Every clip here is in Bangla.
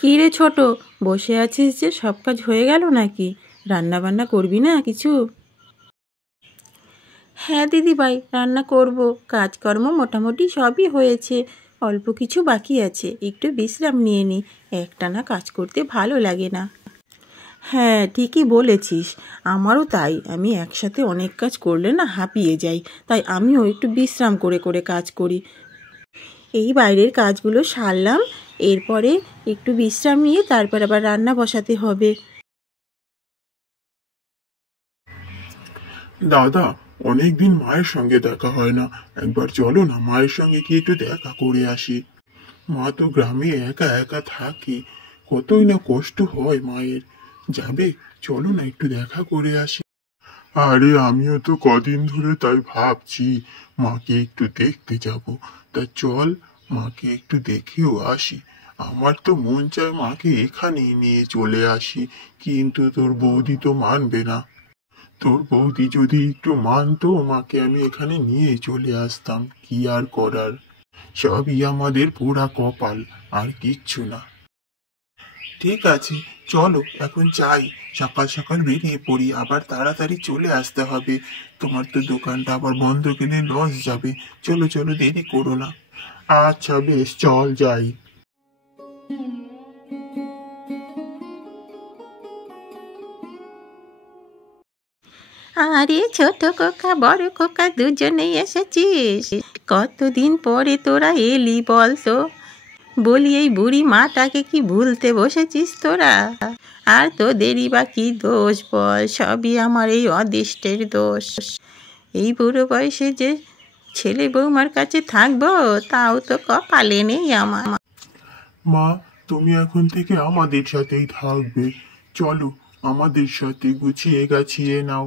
কী রে ছোট, বসে আছিস যে, সব কাজ হয়ে গেল নাকি? রান্না বান্না করবি না কিছু? হ্যাঁ দিদিভাই, রান্না করব। কাজকর্ম মোটামুটি সবই হয়েছে, অল্প কিছু বাকি আছে। একটু বিশ্রাম নিয়ে নিই, একটানা কাজ করতে ভালো লাগে না। হ্যাঁ ঠিকই বলেছিস, আমারও তাই। আমি একসাথে অনেক কাজ করলে না হাঁপিয়ে যাই, তাই আমিও একটু বিশ্রাম করে করে কাজ করি। এই বাইরের কাজগুলো সারলাম, এরপরে একটু বিশ্রাম নিয়ে তারপর আবার রান্না বসাতে হবে। দাদা, অনেকদিন মায়ের সঙ্গে দেখা হয় না। একবার চলো না, মায়ের সঙ্গে কি একটু দেখা করে আসি। মা তো গ্রামে একা একা থাকে, কতই না কষ্ট হয় মায়ের। যাবে? চলো না, একটু দেখা করে আসি। আরে আমিও তো কদিন ধরে তাই ভাবছি, মাকে একটু দেখতে যাব। তা চল, মাকে একটু দেখেও আসি। আমার তো মন চায় মাকে এখানেই নিয়ে চলে আসি, কিন্তু তোর বৌদি তো মানবে না। তোর বৌদি যদি একটু মানতো, মাকে আমি এখানে নিয়ে চলে আসতাম। কি আর করার, সবই আমাদের পোড়া কপাল, আর কিচ্ছু না। ঠিক আছে, চলো এখন যাই। সকাল সকাল বেরিয়ে পড়ি, আবার তাড়াতাড়ি চলে আসতে হবে। তোমার তো দোকানটা আবার বন্ধ গেলে লস যাবে। চলো চলো, দেরি করো না। আচ্ছা বেশ, চল যাই। আরে ছোট খোকা বড় খোকা দুজনেই এসেছিস? কতদিন পরে তোরা এলি বল তো। বলি, এই বুড়ি মাটাকে কি ভুলতে বসেছিস তোরা? আর তোদেরই বা কি দোষ বল? সবই আমার এই অদৃষ্টের দোষ। এই বুড়ো বয়সে যে ছেলে বৌমার কাছে থাকবো, তাও তো কপালে নেই আমার। মা, তুমি এখন থেকে আমাদের সাথেই থাকবে। চলো, আমাদের সাথে গুছিয়ে গাছিয়ে নাও।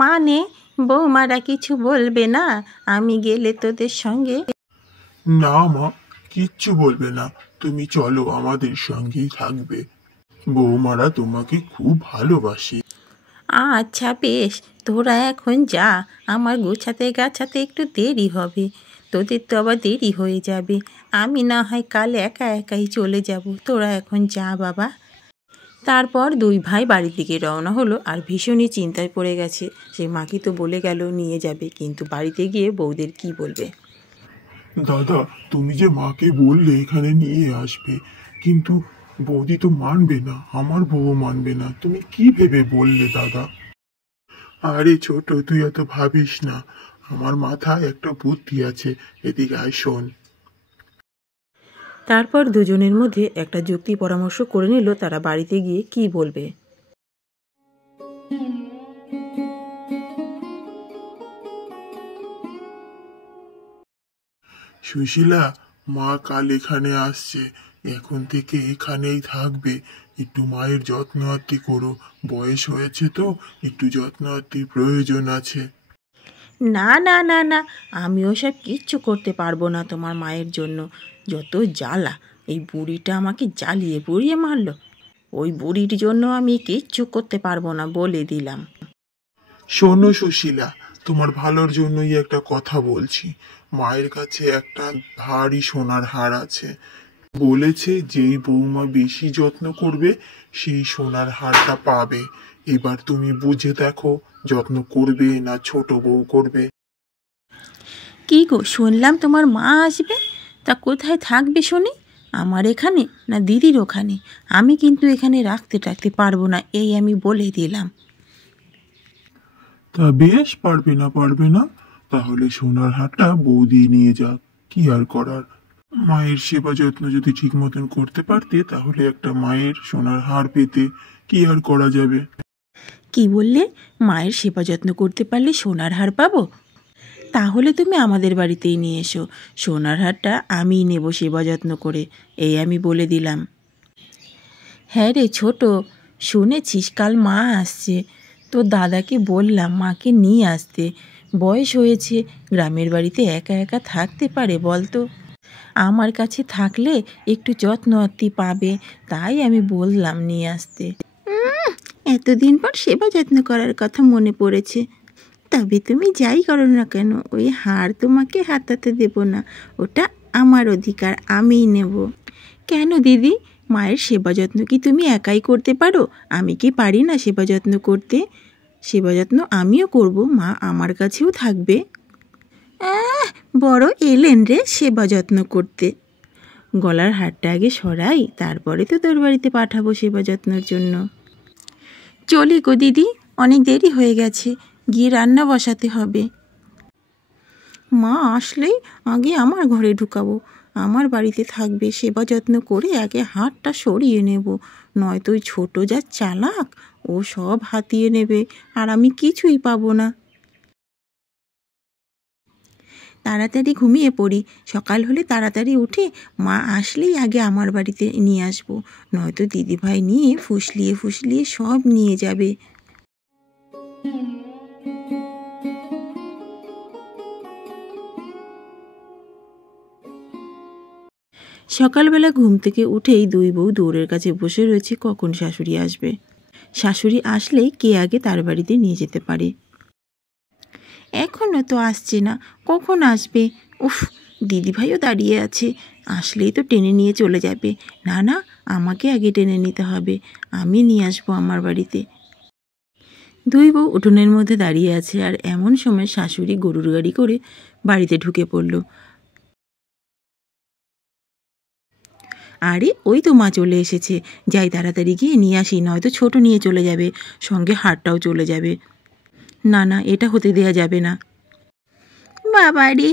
মানে বৌমারা কিছু বলবে না আমি গেলে তোদের সঙ্গে? না মা, কিচ্ছু বলবে না। তুমি চলো, আমাদের সঙ্গেই থাকবে। বৌমারা তোমাকে খুব ভালোবাসে। আচ্ছা বেশ, তোরা এখন যা, আমার গোছাতে গাছাতে একটু দেরি হবে। তোদের তো আবার দেরি হয়ে যাবে, আমি না হয় কাল একা একাই চলে যাব। তোরা এখন যা বাবা। তারপর দুই ভাই বাড়ির দিকে রওনা হলো, আর ভীষণই চিন্তায় পড়ে গেছে। সে মাকে তো বলে গেল নিয়ে যাবে, কিন্তু বাড়িতে গিয়ে বউদের কি বলবে। দাদা, তুমি যে মাকে বললে এখানে নিয়ে আসবে, কিন্তু বৌদি তো মানবে না, আমার বউ মানবে না। তুমি কি ভেবে বললে দাদা? আরে ছোট, তুই এত ভাবিস না। আমার মাথায় একটা বুদ্ধি আছে, এদিকে আয় শোন। তারপর দুজনের মধ্যে একটা যুক্তি পরামর্শ করে নিল তারা বাড়িতে গিয়ে কি বলবে। সুশীলা, মা কাল এখানে আসছে, এখন থেকে এখানেই থাকবে। একটু মায়ের যত্ন আত্তি করো, বয়স হয়েছে তো, একটু যত্ন আত্তির প্রয়োজন আছে। না না না না, আমি ওসব কিচ্ছু করতে পারবো না তোমার মায়ের জন্য। যত জ্বালা, এই বুড়িটা আমাকে জ্বালিয়ে পুড়িয়ে মারলো। ওই বুড়ির জন্য আমি কিচ্ছু করতে পারবো না, বলে দিলাম। শোনো সুশীলা, তোমার ভালোর জন্যই একটা কথা বলছি। মায়ের কাছে একটা ভারী সোনার হার আছে। বলেছে যেই বৌমা বেশি যত্ন করবে, সেই সোনার হারটা পাবে। এবার তুমি বুঝে দেখো, যত্ন করবে না ছোট বউ করবে। কি গো, শুনলাম তোমার মা আসবে? তা কোথায় থাকবে শুনি? আমার এখানে না দিদির ওখানে? আমি কিন্তু এখানে রাখতে পারবো না, এই আমি বলে দিলাম। তা বেশ, পারবে না, তাহলে সোনার হারটা বৌদি নিয়ে যাক। কি আর করার। মায়ের সেবা যত্ন যদি ঠিক মতন করতে পারতে, তাহলে একটা মায়ের সোনার হার পেতে। কি আর করা যাবে। কি বললে? মায়ের সেবা যত্ন করতে পারলে সোনার হার পাবো? তাহলে তুমি আমাদের বাড়িতেই নিয়ে এসো, সোনার হারটা আমিই নেব সেবা যত্ন করে, এই আমি বলে দিলাম। হ্যাঁ রে ছোট, শুনেছিস কাল মা আসছে? তো দাদাকে বললাম মাকে নিয়ে আসতে। বয়স হয়েছে, গ্রামের বাড়িতে একা একা থাকতে পারে বলতো? আমার কাছে থাকলে একটু যত্ন আত্তি পাবে, তাই আমি বললাম নিয়ে আসতে। এতদিন পর সেবা যত্ন করার কথা মনে পড়েছে। তবে তুমি যাই করো না কেন, ওই হার তোমাকে হাতাতে দেব না। ওটা আমার অধিকার, আমিই নেব। কেন দিদি, মায়ের সেবা যত্ন কি তুমি একাই করতে পারো? আমি কি পারি না সেবা যত্ন করতে? সেবা যত্ন আমিও করব, মা আমার কাছেও থাকবে। বড় এলেন রে সেবা যত্ন করতে। গলার হারটা আগে সরাই, তারপরে তো তোর বাড়িতে পাঠাবো সেবা যত্নের জন্য। চলি গো দিদি, অনেক দেরি হয়ে গেছে, গিয়ে রান্না বসাতে হবে। মা আসলেই আগে আমার ঘরে ঢুকাবো, আমার বাড়িতে থাকবে, সেবা যত্ন করে আগে হাতটা সরিয়ে নেব, নয়তো ওই ছোটো যা চালাক, ও সব হাতিয়ে নেবে আর আমি কিছুই পাবো না। তাড়াতাড়ি ঘুমিয়ে পড়ি, সকাল হলে তাড়াতাড়ি উঠে মা আসলেই আগে আমার বাড়িতে নিয়ে আসবো, নয়তো দিদিভাই নিয়ে ফুসলিয়ে ফুসলিয়ে সব নিয়ে যাবে। সকালবেলা ঘুম থেকে উঠেই দুই বউ দৌড়ের কাছে বসে রয়েছে কখন শাশুড়ি আসবে। শাশুড়ি আসলে কে আগে তার বাড়িতে নিয়ে যেতে পারে। এখনও তো আসছে না, কখন আসবে? উফ, দিদিভাইও দাঁড়িয়ে আছে, আসলেই তো টেনে নিয়ে চলে যাবে। না না, আমাকে আগে টেনে নিতে হবে, আমি নিয়ে আসবো আমার বাড়িতে। দুই বউ উঠোনের মধ্যে দাঁড়িয়ে আছে, আর এমন সময় শাশুড়ি গরুর গাড়ি করে বাড়িতে ঢুকে পড়ল। আরে ওই তো মা চলে এসেছে, যাই তাড়াতাড়ি গিয়ে নিয়ে আসি, নয়তো ছোট নিয়ে চলে যাবে, সঙ্গে হারটাও চলে যাবে। না না, এটা হতে দেয়া যাবে না। বাবা রে,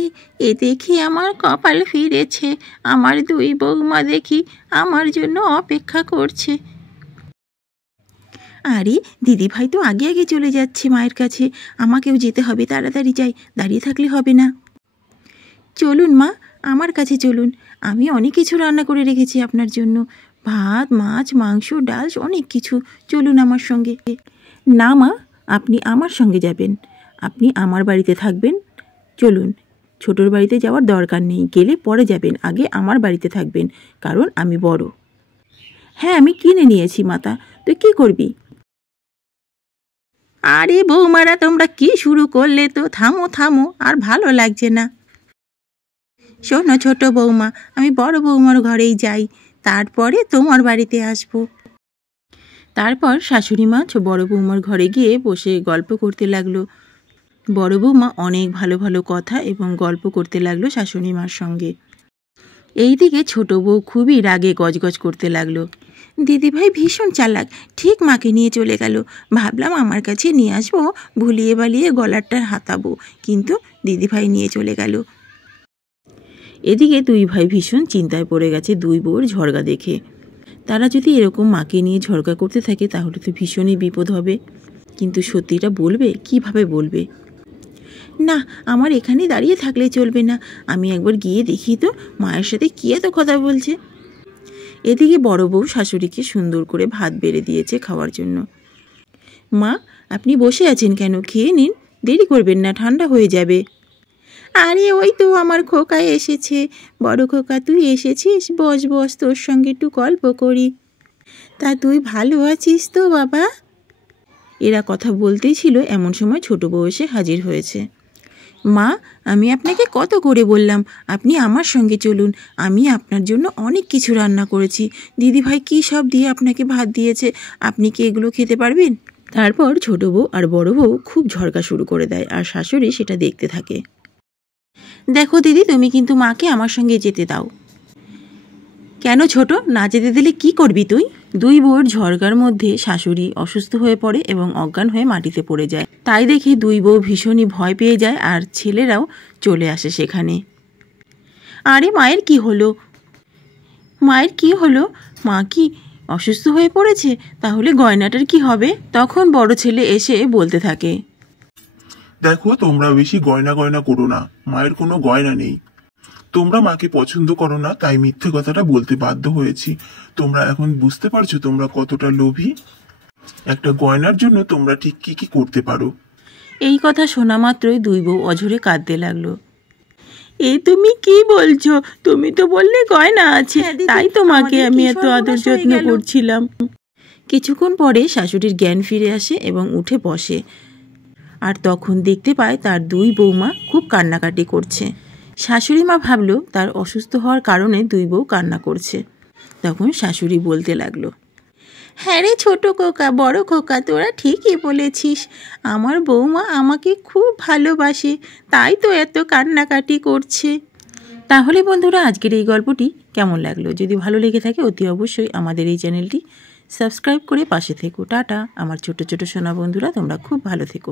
এ দেখি আমার কপাল ফিরেছে, আমার দুই বৌমা দেখি আমার জন্য অপেক্ষা করছে। আরে দিদিভাই তো আগে আগে চলে যাচ্ছে মায়ের কাছে, আমাকেও যেতে হবে, তাড়াতাড়ি যাই, দাঁড়িয়ে থাকলে হবে না। চলুন মা, আমার কাছে চলুন, আমি অনেক কিছু রান্না করে রেখেছি আপনার জন্য, ভাত, মাছ, মাংস, ডাল, অনেক কিছু, চলুন আমার সঙ্গে। না মা, আপনি আমার সঙ্গে যাবেন, আপনি আমার বাড়িতে থাকবেন, চলুন। ছোটোর বাড়িতে যাওয়ার দরকার নেই, গেলে পরে যাবেন, আগে আমার বাড়িতে থাকবেন, কারণ আমি বড়। হ্যাঁ, আমি কিনে নিয়েছি মাতা, তুই কী করবি? আরে বৌমারা, তোমরা কি শুরু করলে? তো থামো থামো, আর ভালো লাগছে না। শোনো ছোট বৌমা, আমি বড় বৌমার ঘরেই যাই, তারপরে তোমার বাড়িতে আসবো। তারপর শাশুড়ি মা বড় বৌমার ঘরে গিয়ে বসে গল্প করতে লাগলো। বড় বৌমা অনেক ভালো ভালো কথা এবং গল্প করতে লাগলো শাশুড়ি মার সঙ্গে। এইদিকে ছোট বউ খুবই রাগে গজগজ করতে লাগলো। দিদিভাই ভীষণ চালাক, ঠিক মাকে নিয়ে চলে গেল, ভাবলাম আমার কাছে নিয়ে আসবো, ভুলিয়ে বালিয়ে গলারটা হাতাবো, কিন্তু দিদিভাই নিয়ে চলে গেল। এদিকে দুই ভাই ভীষণ চিন্তায় পড়ে গেছে দুই বউর ঝগড়া দেখে। তারা যদি এরকম মাকে নিয়ে ঝগড়া করতে থাকে তাহলে তো ভীষণই বিপদ হবে, কিন্তু সত্যিটা বলবে, কিভাবে বলবে? না, আমার এখানে দাঁড়িয়ে থাকলে চলবে না, আমি একবার গিয়ে দেখি তো মায়ের সাথে কী এত কথা বলছে। এদিকে বড় বউ শাশুড়িকে সুন্দর করে ভাত বেড়ে দিয়েছে খাওয়ার জন্য। মা, আপনি বসে আছেন কেন? খেয়ে নিন, দেরি করবেন না, ঠান্ডা হয়ে যাবে। আরে ওই তো আমার খোকা এসেছে, বড় খোকা তুই এসেছিস, বস বস, তোর সঙ্গে একটু গল্প করি। তা তুই ভালো আছিস তো বাবা? এরা কথা বলতেই ছিল, এমন সময় ছোট বউ এসে হাজির হয়েছে। মা, আমি আপনাকে কত করে বললাম আপনি আমার সঙ্গে চলুন, আমি আপনার জন্য অনেক কিছু রান্না করেছি, দিদিভাই কী সব দিয়ে আপনাকে ভাত দিয়েছে, আপনি কি এগুলো খেতে পারবেন? তারপর ছোট বউ আর বড় বউ খুব ঝগড়া শুরু করে দেয়, আর শাশুড়ি সেটা দেখতে থাকে। দেখো দিদি, তুমি কিন্তু মাকে আমার সঙ্গে যেতে দাও। কেন ছোট, না যেতে দিলে কি করবি তুই? দুই বউয়ের ঝগড়ার মধ্যে শাশুড়ি অসুস্থ হয়ে পড়ে এবং অজ্ঞান হয়ে মাটিতে পড়ে যায়। তাই দেখে দুই বউ ভীষণই ভয় পেয়ে যায়, আর ছেলেরাও চলে আসে সেখানে। আরে মায়ের কি হলো? মায়ের কি হলো? মা কি অসুস্থ হয়ে পড়েছে? তাহলে গয়নাটার কি হবে? তখন বড় ছেলে এসে বলতে থাকে, দেখো, তোমরা বেশি গয়না গয়না করো না, মায়ের কোনো গয়না নেই। তোমরা মাকে পছন্দ করো না, তাই মিথ্যে কথাটা বলতে বাধ্য হয়েছি। তোমরা এখন বুঝতে পারছো তোমরা কতটা লোভী? একটা গয়নার জন্য তোমরা ঠিক কি কি করতে পারো। এই কথা শোনা মাত্রই দুই বউ অঝরে কাঁদতে লাগলো। এ তুমি কি বলছো? তুমি তো বললে গয়না আছে, তাই তোমাকে আমি এত আদর যত্ন করছিলাম। কিছুক্ষণ পরে শাশুড়ির জ্ঞান ফিরে আসে এবং উঠে বসে, আর তখন দেখতে পায় তার দুই বৌমা খুব কান্নাকাটি করছে। শাশুড়ি মা ভাবল তার অসুস্থ হওয়ার কারণে দুই বউ কান্না করছে। তখন শাশুড়ি বলতে লাগলো, হ্যাঁ রে ছোট খোকা, বড় খোকা, তোরা ঠিকই বলেছিস। আমার বৌমা আমাকে খুব ভালোবাসে, তাই তো এত কান্নাকাটি করছে। তাহলে বন্ধুরা, আজকের এই গল্পটি কেমন লাগলো? যদি ভালো লেগে থাকে অতি অবশ্যই আমাদের এই চ্যানেলটি সাবস্ক্রাইব করে পাশে থেকো। টাটা আমার ছোট ছোট সোনা বন্ধুরা, তোমরা খুব ভালো থেকো।